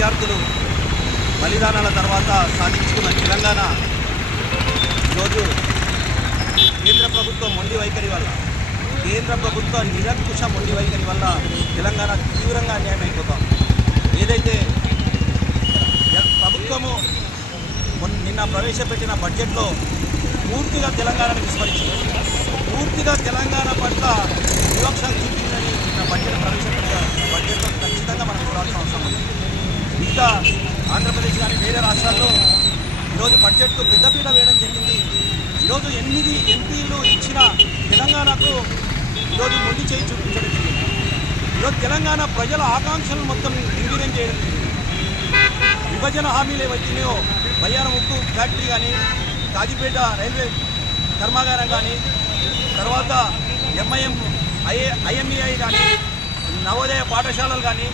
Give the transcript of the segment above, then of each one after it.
విద్యార్థులు బలిదానాల తర్వాత సాధించుకున్న తెలంగాణ ఈరోజు కేంద్ర ప్రభుత్వం మొండి వైఖరి వల్ల, కేంద్ర ప్రభుత్వ నిరంకుశ మొండి వైఖరి వల్ల తెలంగాణ తీవ్రంగా అన్యాయం అయిపోతాం. ఏదైతే ప్రభుత్వము నిన్న ప్రవేశపెట్టిన బడ్జెట్లో పూర్తిగా తెలంగాణను విస్మరించింది, పూర్తిగా తెలంగాణ పట్ల వివక్ష చూపిందని నిన్న బడ్జెట్ ప్రవేశపెట్టిన బడ్జెట్లో ఖచ్చితంగా మనం చూడాల్సిన అవసరం ఉంది. ఇంకా ఆంధ్రప్రదేశ్ కానీ వేరే రాష్ట్రాల్లో ఈరోజు బడ్జెట్కు పెద్దపీట వేయడం జరిగింది. ఈరోజు 8 ఎంపీలు ఇచ్చిన తెలంగాణకు ఈరోజు మొండి చేయి చూపించడం జరిగింది. ఈరోజు తెలంగాణ ప్రజల ఆకాంక్షలను మొత్తం నిర్వీర్యం చేయడం జరిగింది. విభజన హామీలు ఏవైతున్నాయో బయ్యారం ఉక్కు ఫ్యాక్టరీ కానీ, కాజీపేట రైల్వే కర్మాగారం కానీ, తర్వాత ఐఎంఈఐ కానీ, నవోదయ పాఠశాలలు కానీ,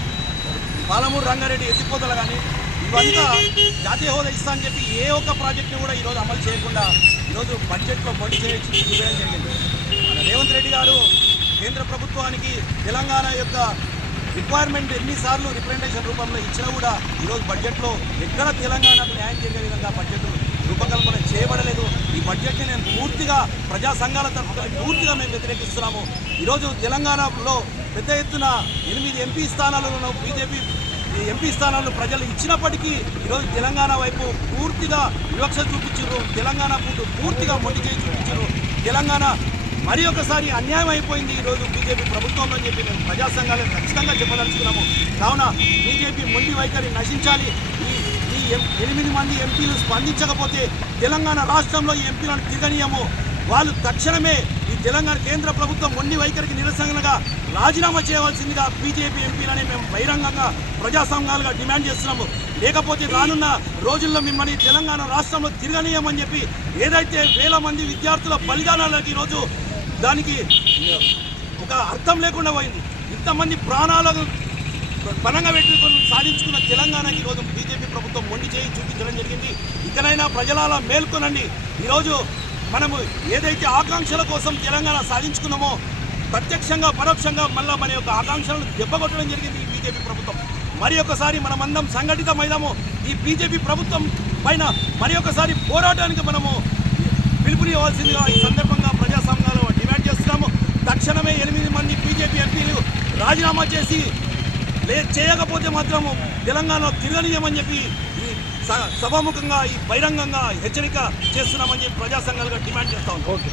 పాలమూరు రంగారెడ్డి ఎత్తిపోతలు కానీ, ఇవంతా జాతీయ హోదా ఇస్తా అని చెప్పి ఏ ఒక్క ప్రాజెక్టును కూడా ఈరోజు అమలు చేయకుండా ఈరోజు బడ్జెట్లో మొండి చేయడం జరిగింది. రేవంత్ రెడ్డి గారు కేంద్ర ప్రభుత్వానికి తెలంగాణ యొక్క రిక్వైర్మెంట్ ఎన్నిసార్లు రిప్రజెంటేషన్ రూపంలో ఇచ్చినా కూడా ఈరోజు బడ్జెట్లో ఎక్కడ తెలంగాణకు న్యాయం జరిగే విధంగా బడ్జెట్ రూపకల్పన చేయబడలేదు. ఈ బడ్జెట్ని నేను పూర్తిగా ప్రజా సంఘాల తరఫున పూర్తిగా మేము వ్యతిరేకిస్తున్నాము. ఈరోజు తెలంగాణలో పెద్ద ఎత్తున 8 ఎంపీ స్థానాలను బీజేపీ ఎంపీ స్థానాలను ప్రజలు ఇచ్చినప్పటికీ ఈరోజు తెలంగాణ వైపు పూర్తిగా వివక్ష చూపించారు, తెలంగాణ పూర్తిగా మొండి చేయి చూపించారు. తెలంగాణ మరి ఒకసారి అన్యాయం అయిపోయింది ఈరోజు బీజేపీ ప్రభుత్వంలో అని చెప్పి మేము ప్రజా సంఘాలను ఖచ్చితంగా చెప్పదలుచుకున్నాము. కావున బీజేపీ మొండి వైఖరి నశించాలి. ఈ 8 మంది ఎంపీలు స్పందించకపోతే తెలంగాణ రాష్ట్రంలో ఈ ఎంపీలను తిరగనీయము. వాళ్ళు తక్షణమే ఈ తెలంగాణ కేంద్ర ప్రభుత్వం మొండి వైఖరికి నిరసనగా రాజీనామా చేయవలసిందిగా బీజేపీ ఎంపీలని మేము బహిరంగంగా ప్రజా సంఘాలుగా డిమాండ్ చేస్తున్నాము. లేకపోతే రానున్న రోజుల్లో మిమ్మల్ని తెలంగాణ రాష్ట్రంలో తిరగనీయమని చెప్పి ఏదైతే వేల మంది విద్యార్థుల బలిదానాలకి ఈరోజు దానికి ఒక అర్థం లేకుండా పోయింది. ఇంతమంది ప్రాణాలను పనంగా పెట్టుకొని సాధించుకున్న తెలంగాణకి ఈరోజు బీజేపీ ప్రభుత్వం మొండి చేయి చూపించడం జరిగింది. ఇకనైనా ప్రజల మేల్కొనండి. ఈరోజు మనము ఏదైతే ఆకాంక్షల కోసం తెలంగాణ సాధించుకున్నామో ప్రత్యక్షంగా పరోక్షంగా మళ్ళీ మన యొక్క ఆకాంక్షలను దెబ్బకొట్టడం జరిగింది ఈ బీజేపీ ప్రభుత్వం. మరి ఒకసారి మనమందరం సంఘటితమైదాము. ఈ బీజేపీ ప్రభుత్వం పైన మరి ఒకసారి పోరాటానికి మనము పిలుపునివ్వాల్సిందిగా ఈ సందర్భంగా ప్రజా సంఘాలు డిమాండ్ చేస్తున్నాము. తక్షణమే 8 మంది బీజేపీ ఎంపీలు రాజీనామా చేసి చేయకపోతే మాత్రము తెలంగాణలో తిరగనీయమని చెప్పి ఈ సభాముఖంగా ఈ బహిరంగంగా హెచ్చరిక చేస్తున్నామని చెప్పి ప్రజా సంఘాలుగా డిమాండ్ చేస్తాం. ఓకే.